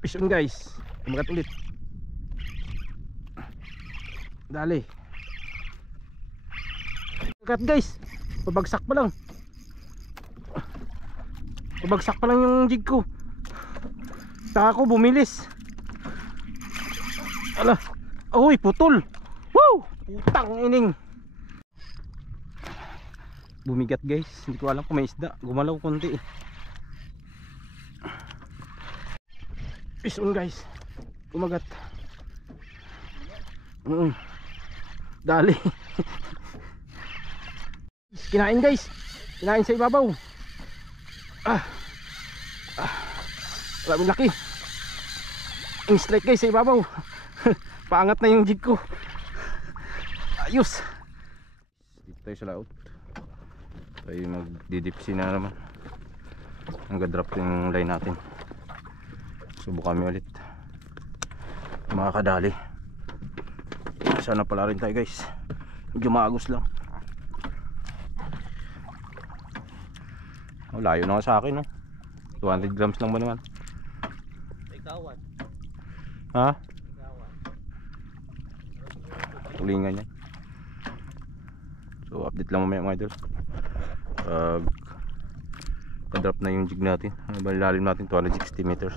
Fish on guys. Kumagat ulit. Dali. Kumagat guys. Pabagsak pa lang. Pabagsak pa lang yung jig ko. Taka ko bumilis. Ala. Uy, putol. Woo! Putang ining. Bumigat guys. Hindi ko alam kung may isda. Gumalaw konti eh. Fish on guys. Kumagat. Dali. Kinain guys. Kinain sa ibabaw. Maraming laki. Ang strike guys sa ibabaw. Paangat na yung jig ko. Ayos. Dito tayo sa laot. Tayo magdidipsi na naman. Hanggang drop yung line natin. Subukan kami ulit. Mga kadali. Sana pala rin tayo guys. Medyo maagos lang. Oh, layo na sa akin no. 200 grams lang ba naman? Ikawan. Ha? Tulingan yan. So update lang mamaya mga idol. Pag-drop na yung jig natin. Lalim natin 260 meters.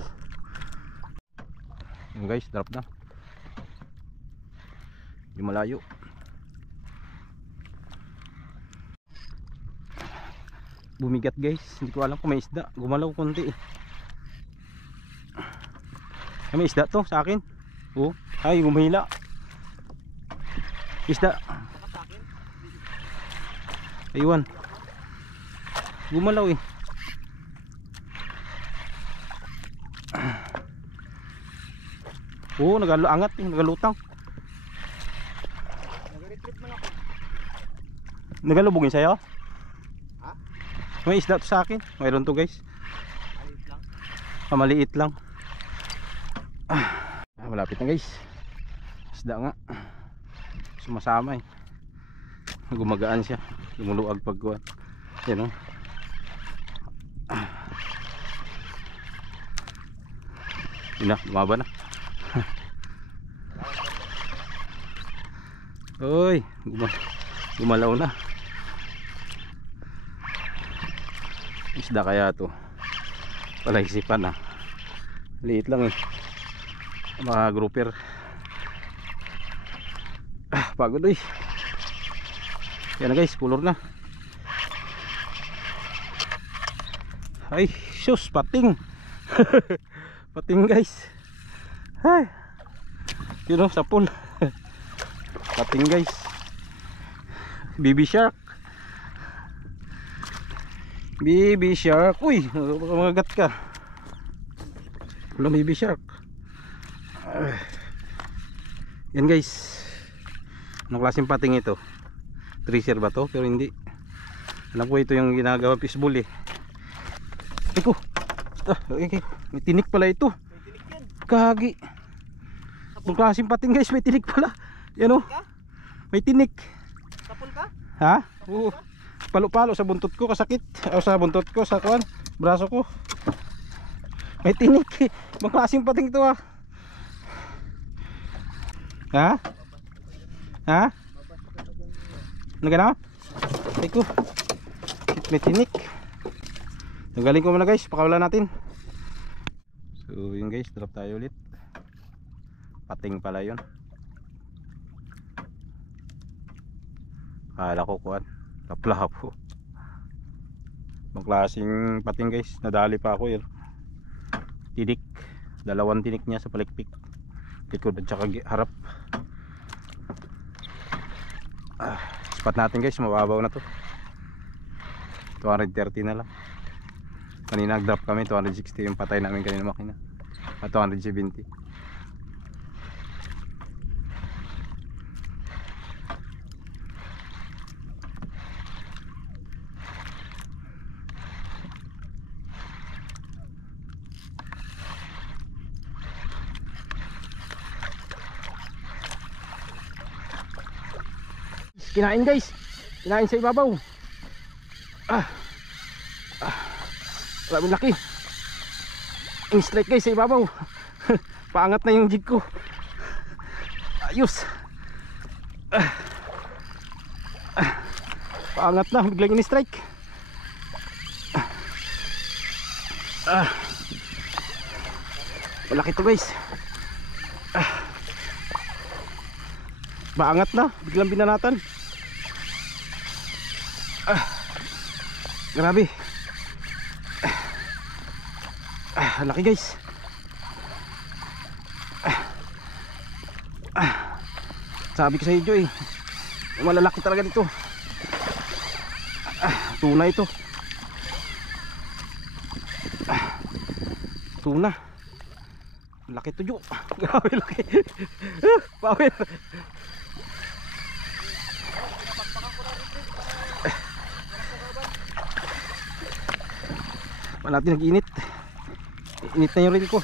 Yung guys, drop na. Yung malayo. Bumigat guys. Hindi ko alam kung may isda. Gumalaw konti eh. Ay, may isda to sa akin. Oh, ay gumahila. Isda. Ayun. Gumalaw eh. Oh, angat eh, nagalutang. Nag-retrieve man ako. Nagalubugin sa'yo? Ha? May isda to sa akin. Mayroon to guys. Maliit lang. Maliit lang. Malapit na guys. Isda nga. Sumasama eh. Gumagaan siya. Lumuluag pagkuhan. Yan o. Yun na, lumaba na. Uy, gumalaw na. Isda kaya to. Palaisipan na. Liit lang eh. Mga grouper. Pagod eh. Yan na guys, color na. Ay, sus, pating. Pating guys. Ay. Yun o, sa pool. Pating guys. Baby shark. Baby shark. Uy, magagat ka. Wala baby shark. Yan guys. Anong klaseng pating ito? Treasure ba to? Pero hindi. Alam ko ito yung ginagawa fishbowl eh. Eko. Okay. May tinik pala ito. May tinik yan. Kagi. Anong klaseng pating guys? May tinik pala. Yan o. May tinik. Sapul ka? Ha? Oo. Palo-palo sa buntot ko, kasakit. O sa buntot ko, sa kuwan, braso ko. May tinik. Anong klaseng pating ito ah? Ha? Ha? Ano gano'n? Eko. May tinik. Nagaling ko muna guys, pakawala natin. So yun guys, drop tayo ulit. Pating pala yun. Kala ko kuwan, laplapo. Ang klaseng pating guys, nadali pa ako yun. Tinik, dalawang tinik niya sa palikpik, likod at saka harap. Spot natin guys, mababaw na to. 230 na lang. Kanina nag-drop kami 260 yung patay namin kanina makina. At 270. Kinain guys. Kinain sa ibabaw. Maraming laki. Yung strike guys sa ibabaw. Paangat na yung jig ko. Ayos. Paangat na, biglang in-strike. Malaki to guys. Paangat na, biglang binanatan. Grabe. Laki guys. Sabi ko sa inyo eh, malalaki talaga dito. Tuna ito. Tuna. Laki to Jo. Grabe laki. Power. Wala natin nag-init. Init na yung reel ko.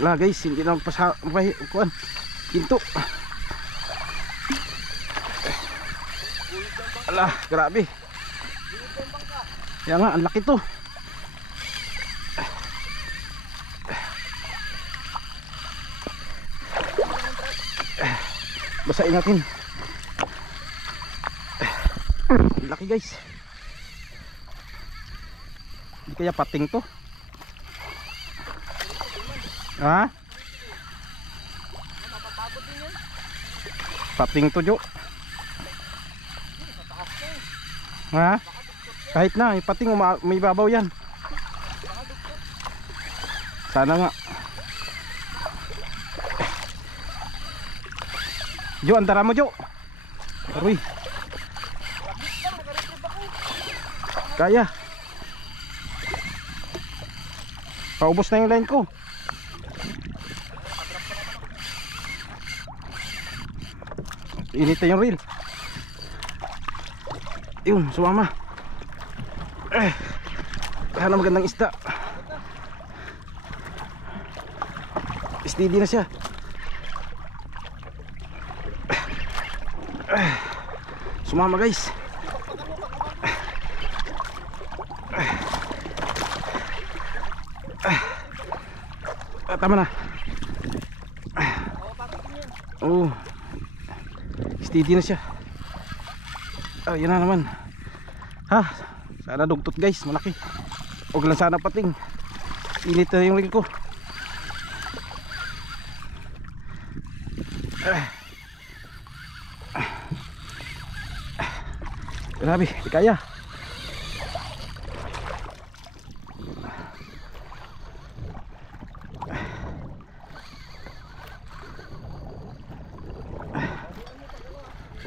Wala guys, hindi na magpasakuan. Kinto. Ala, grabe. Kaya nga, ang laki to. Basahin natin. Ang laki guys. Hindi kaya pating to. Ha? Pating to Jo. Ha? Kahit na, may pating, may babaw yan. Sana nga. Jo, andara mo Jo. Aroy. Kaya. Paubos na yung line ko. Init na yung reel. Yun, sumama. Sana magandang isda. Steady na siya. Sumama guys. Tama na. Oh, steady na siya. Yan na naman. Ha, sana dugtot guys, malaki. Huwag lang sana pating. Init na yung reel ko. Grabe, di kaya.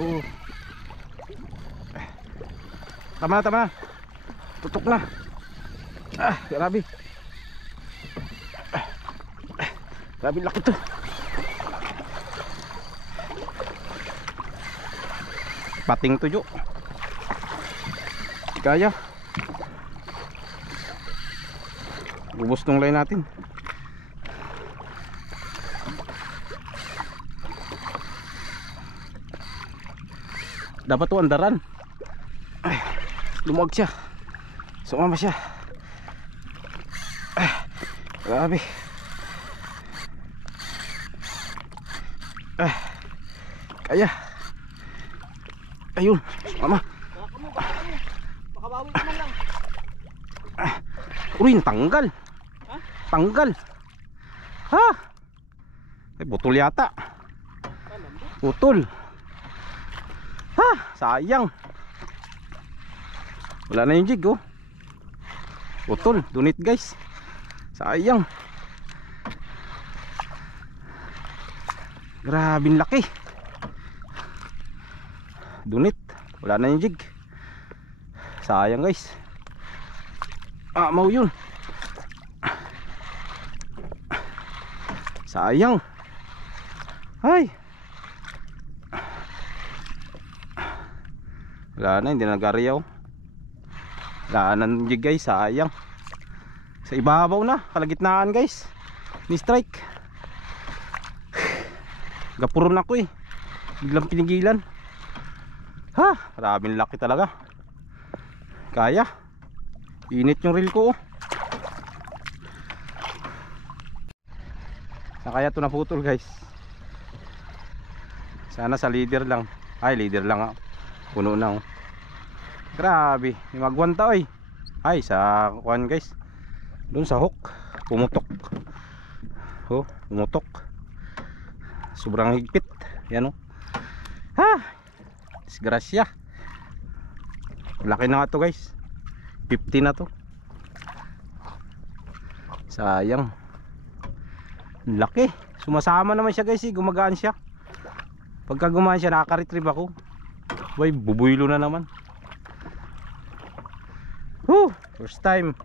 Oh. Tama na. Tutok na. Grabe. Grabe laki to. Pating to Jo. Kaya. Bubos tong line natin. Dapat to andaran. Lumag siya. Sumama siya. Grabe. Kaya. Ayun, sumama. Makabawi ka man lang. Uy, tanggal. Ha? Tanggal. Ha? Ay, putol yata. Putol. Ha, sayang. Wala na yung jig oh. Putol, dunit guys. Sayang. Grabing laki. Dunit. Wala na yung jig. Sayang guys. Mau yun. Sayang. Ay. Wala na, hindi na nag-ariyaw. Wala na yung jig guys, sayang. Sa ibabaw na, kalagitnaan guys. Ni strike. Gapuron ako eh. Biglang pinigilan. Ha, maraming laki talaga. Kaya. Init yung reel ko oh. Saan kaya ito naputol guys? Sana sa leader lang. Ay leader lang ah. Puno na oh. Grabe. May magwanta oy. Ay sa kuan guys. Doon sa hook. Pumutok. Oh, pumutok. Sobrang higpit. Yan oh. Ha! Disgrasya. Laki na nga to guys. 50 na to. Sayang. Laki. Sumasama naman siya guys, gumagaan siya. Pagka gumaan siya, nakaka-retrieve ako. Boy, bubuylo na naman. Whew, first time.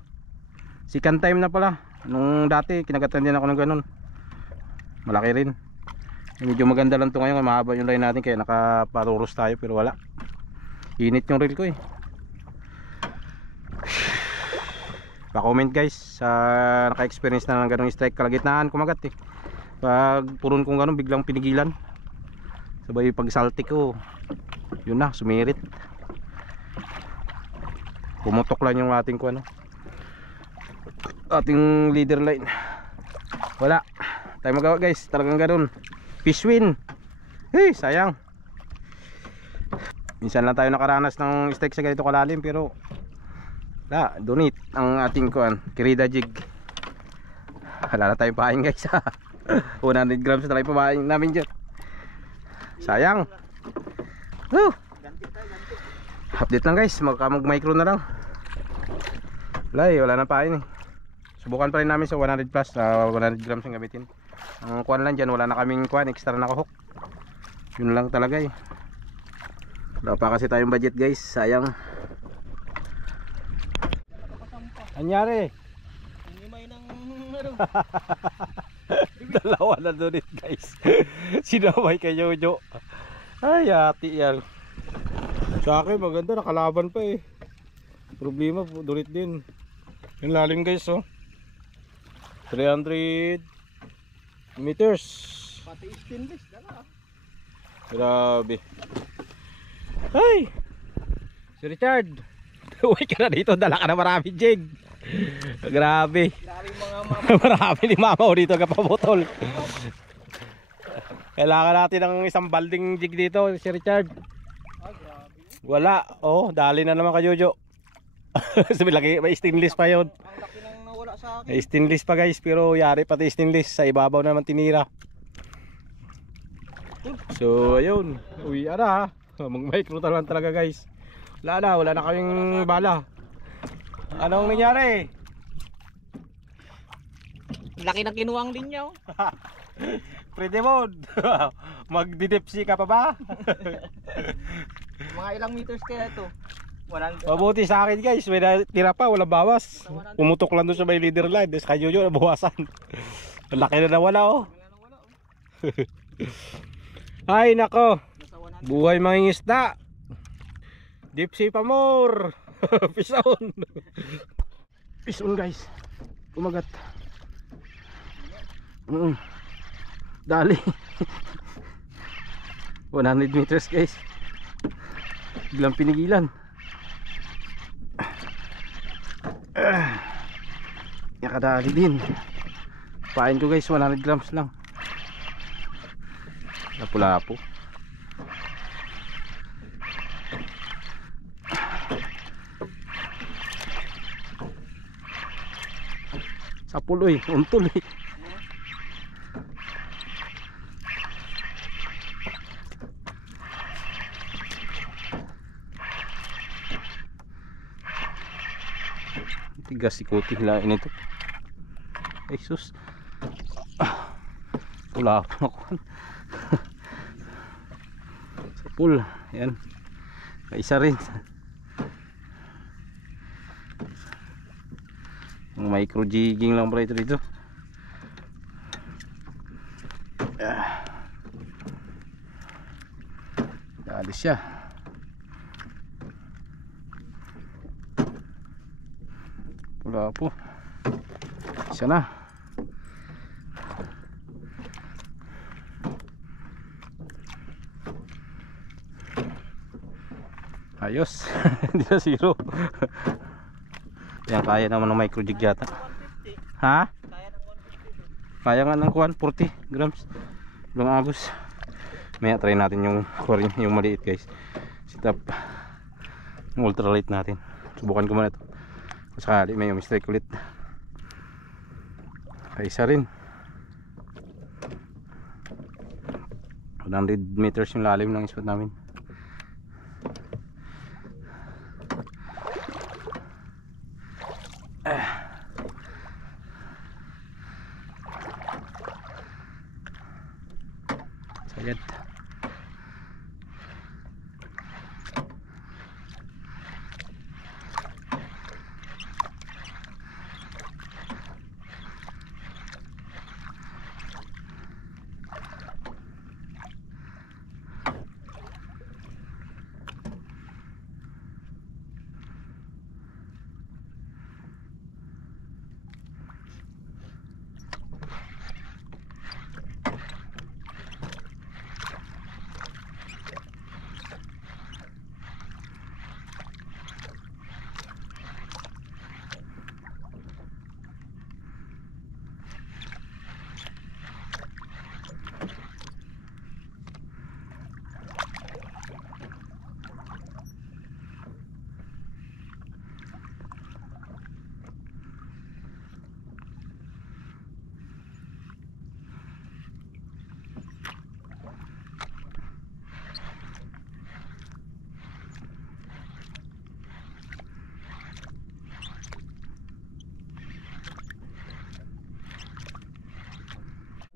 Second time na pala. Nung dati, kinagatan din ako ng ganun. Malaki rin. Medyo maganda lang to ngayon, mahaba yung line natin, kaya nakaparuros tayo, pero wala. Init yung reel ko eh. Pa-comment guys sa naka-experience na ng ganung strike. Kalagitnaan kumagat eh. Pag puron kong ganun, biglang pinigilan. Sabay pag salty ko, yun na, sumirit. Pumutok lang yung ating ating leader line. Wala tayo magawa guys, talagang ganun. Fish win. Hey, sayang. Minsan lang tayo nakaranas ng strike sa ganito kalalim, pero donate ang ating kirida jig. Wala na tayong pahain guys. 100 grams na lang pahain namin dyan. Sayang. Update lang guys, mag micro na lang. Wala na pahain eh. Subukan pa rin namin sa 100 plus, 100 grams ang gamitin. Ang kuan lang dyan, wala na kaming kuan, extra na hook. Yun lang talaga eh. Wala pa kasi tayong budget guys, sayang. Anyari? Himay ng Dalawa na doon guys. Sinamay kay Jojo. Ay ati yan. Sa akin maganda, nakalaban pa eh. Problema, dulit din. Yung lalim guys oh. 300 meters. pati stainless dala. Grabe. Ay! Si Richard, uwi ka na dito, dala ka na marami jig. Grabe. Grabe mga Marami ni mama o dito kapabutol. Kailangan natin ng isang balding jig dito si Richard. grabe. Wala, oh, dali na naman kay Jojo. Sabi lagi, may stainless pa yun. Ang laki nang nawala sa akin. May stainless pa guys, pero yari pati stainless. Sa ibabaw naman tinira. So ayun, uwi na ha. Mag-micro lang talaga guys. Wala na kaming bala. Anong nangyari? Laki ng kinuwang din niya. Pwede mo. Magdidipsi ka pa ba? Mga ilang meters kaya ito? 100. Mabuti sa akin guys, may tira pa, walang bawas. Pumutok lang doon sa may leader line. Des kayo yun, nabawasan. Laki na nawala oh. Ay nako, buhay mangingisda. Deep sea pa more. Pison. Pison guys. Kumagat. Dali. 100 meters guys. Biglang pinigilan. Yakadali din. Pain ko guys, 100 grams lang. Lapu-lapu. Sa puloy, untol eh. Tigas ikutin lang ito. Ay sus. Wala pa ako. Sa pool, yan. May isa rin. Micro jigging lang pala ito dito. Dali siya. Wala po. Isa na. Ayos. Hindi na zero. Yan, kaya naman ng micro jig yata. 150. Ha? Kaya ng 150. Kaya nga ng kuwan, 40 grams. Ibang agos. Maya try natin yung maliit guys. Sit up. Yung ultralight natin. Subukan ko muna ito. Sakali may strike ulit. Ay, isa rin. 100 meters yung lalim ng spot namin. Sayad.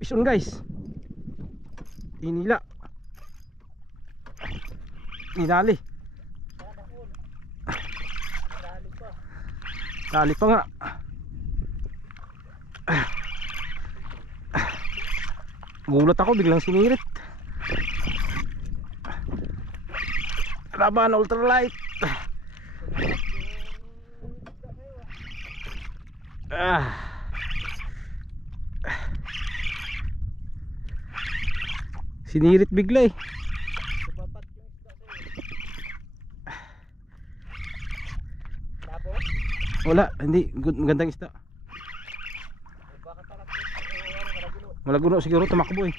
Fish on guys. Inila. Inali. Dali pa nga. Gulat ako, biglang sinirit. Laban ultralight. Sinirit bigla eh. Wala, hindi magandang isda. Malaguno siguro, tumakbo eh.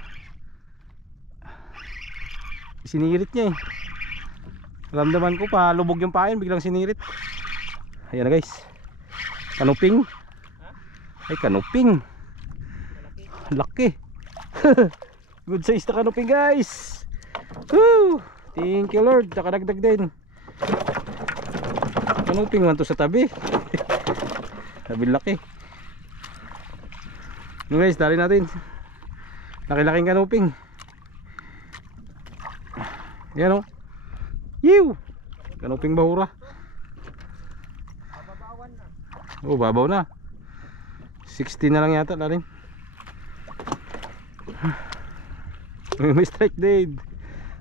Sinirit niya eh. Ramdaman ko pa lubog yung pain, biglang sinirit. Ayan na guys. Kanuping. Ay, kanuping. Laki. Good size na kanuping guys. Woo! Thank you Lord. Nakadagdag din. Kanuping man to sa tabi. Sabi laki. Yung guys, dali natin. Laki-laking kanuping. Yan o. Yew! Kanuping bahura. Oh, babaw na. 60 na lang yata lalim. May strike din.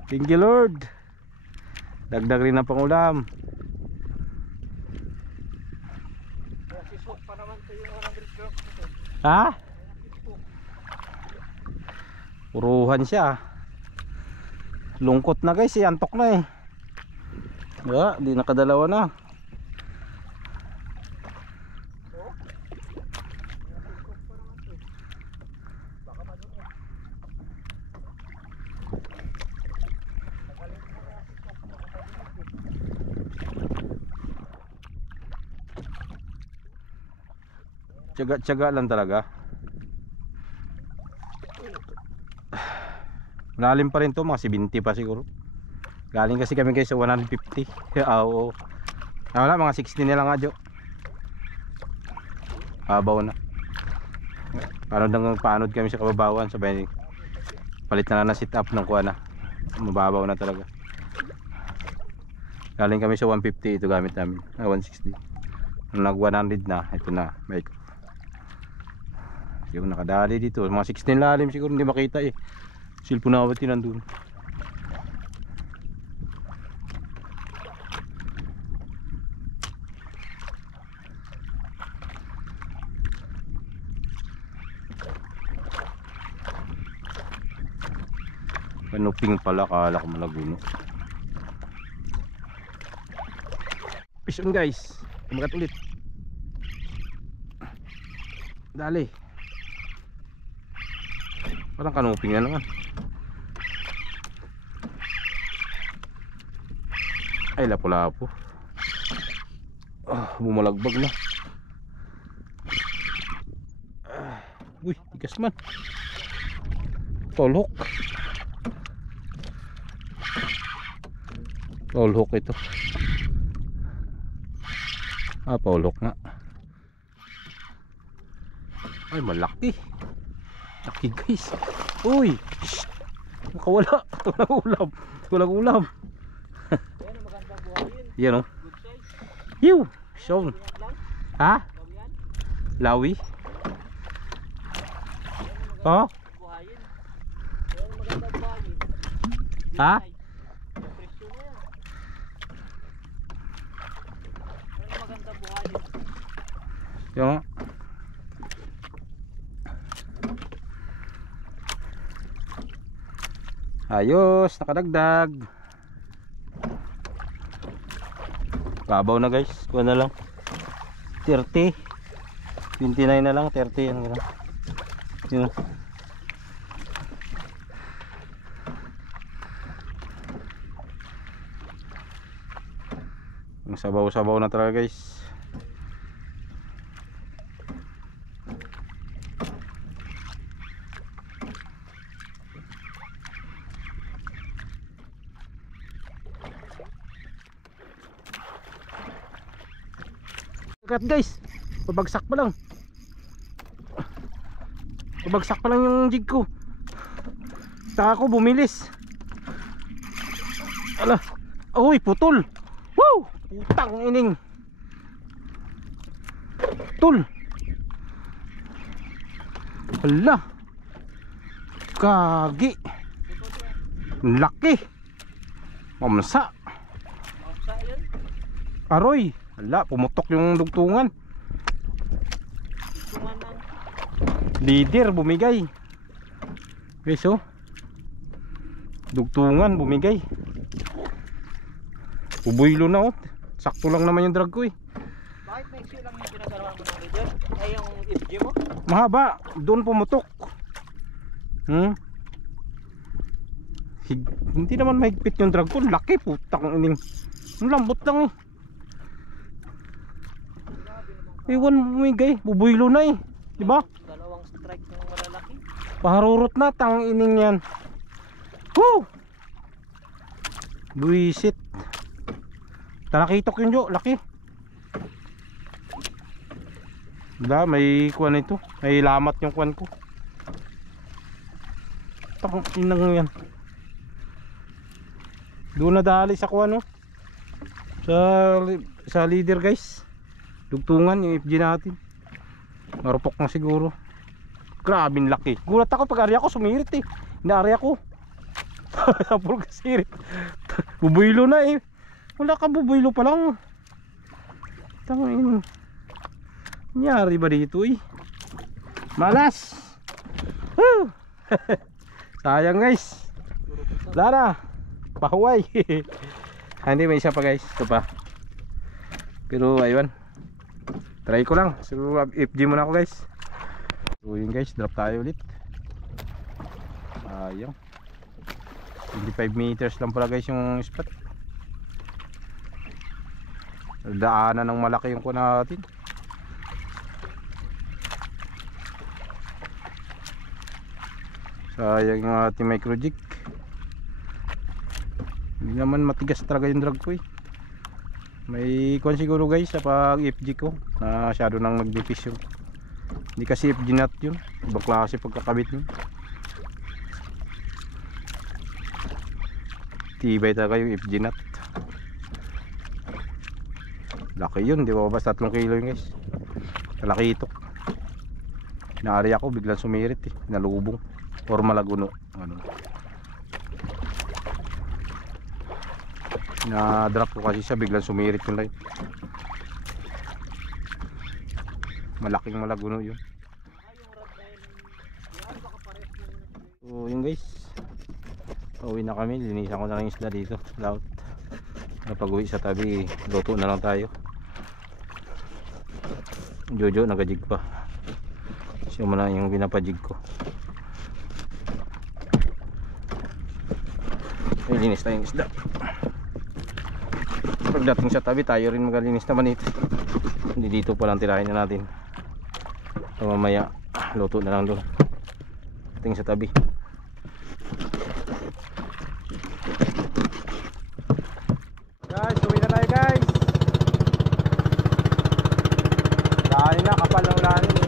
Thank you Lord. Dagdag rin ang pangulam. Ha? Puruhan siya. Lungkot na guys, antok na eh. Diba? Di nakadalawa na. Tiyaga lang talaga. Malalim pa rin to, mga 70 pa siguro. Galing kasi kami guys sa 150. Oo. Wala, mga 60 nila nga Jo. Babaw na. Paanod kami sa kababawan, sabay palit na na sit up ng kuha na. Mababaw na talaga. Galing kami sa 150, ito gamit namin. 160. Nag 100 na, ito na. May yung nakadali dito, mga 16 lalim siguro, hindi makita eh. Silpunawat yun nandun. Kanuping pala, kala ko malaguno. Fish on guys. Kumagat ulit. Dali. Parang kanuping na naman. Ay, lapo-lapo. Bumalagbag na. Uy, tigas man. Tolhok. Tolhok ito. Tolhok nga. Ay, malaki. Laki guys. Uy, shh. Nakawala. Walang ulam. Walang ulam. Yan ang maganda buhayin. Yan o. Good size. Yew. Shown. Yan lang. Ha? Daw yan. Lawi. Oh? Buhayin. Yan ang maganda buhayin. Ha? Presyo na yan. Yan ang maganda buhayin. Yan o. Ayos, nakadagdag. Babaw na guys, kuha na lang 30 29 na lang, 30 yan gano'n. Yun. Ang sabaw-sabaw na talaga guys. Agad guys, pabagsak pa lang. Pabagsak pa lang yung jig ko. Taka ko bumilis. Ala, uy putol. Woo! Putang ining. Putol. Hala. Kagi. Laki. Mamsa. Mamsa yun. Aroy. Hala, pumutok yung dugtungan. Tungan ng Leader bumigay. Guys oh. Dugtungan bumigay. Ubuylo na oh. Sakto lang naman yung drag ko eh. bakit maiksi lang yung pinagkaroon mo ng leader? Ay yung FG mo? Mahaba, doon pumutok. Hindi naman mahigpit yung drag ko. Laki putang ining. Ang lambot lang eh. Iwan bumigay, bubuylo na eh. Diba? Dalawang strike ng malalaki. Paharurot na, tang ining yan. Woo! Buisit. Talakitok yun jo, laki. Diba, may kuwan ito. May lamat yung kuwan ko. Tang inang yan. Doon na dali sa kuwan oh. Sa leader guys. Dugtungan yung FG natin. Marupok na siguro. Grabing laki. Gulat ako pag area ko sumirit eh. Ina-area ko. Sapul ka sirit. Bubuylo na eh. Wala ka bubuylo pa lang. Tangin. Nyari ba dito eh? Malas. Woo! Sayang guys. Wala na. Pahuway. Hindi, may isa pa guys. Ito pa. Pero ayun. Try ko lang. So FG muna ako guys. So yun guys, drop tayo ulit. Ayun. 25 meters lang pala guys yung spot. Daanan ng malaki yung kuna natin. Sayang yung ating micro jig. Hindi naman matigas talaga yung drag ko eh. May kuwan siguro guys sa pag FG ko na masyado nang nagdipis yung. Hindi kasi FG nut yun. Ibang klase pagkakabit yun. Tibay talaga yung FG nut. Laki yun, di ba basta 3 kilo yun guys. Kalaki ito. Naari ako biglang sumirit eh. Nalubong or malaguno ano. Na drop ko kasi siya biglang sumirit yung line. Malaking malaguno yun. So yun guys, pauwi na kami. Linisan ko na lang yung isla dito, laut. Pag uwi sa tabi luto na lang tayo. Jojo nagajig pa. Siya muna yung pinapajig ko. Ay, linis na yung isda. Pagdating sa tabi tayo rin magalinis naman ito. Hindi dito pa lang tirahin na natin. So mamaya luto na lang doon. Pagdating sa tabi. Guys, uwi na tayo guys. Dahil na kapal ng ulan.